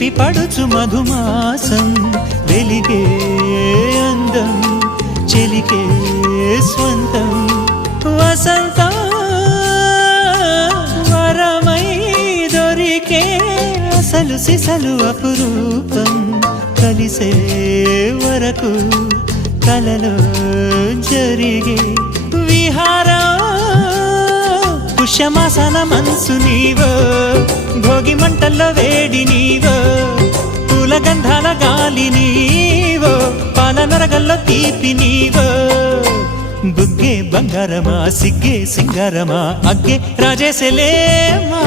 చిలిపి పడుచు మధుమాసం వెలిగే అందం చెలికే స్వంతం వసంతం వరమై దొరికే అసలు సిసలు అపురూపం కలిసే వరకు కలలో జరిగే విహారం పుష్యమాసన మనసు నీవో భోగి మంటల్లో వేడి నీవో పూల గంధాల గాలి నీవో పాల నరగల్లో తీపి నీవో బుగ్గే బంగారమా సిగ్గే సింగారమా అగ్గే రాజేసలేమా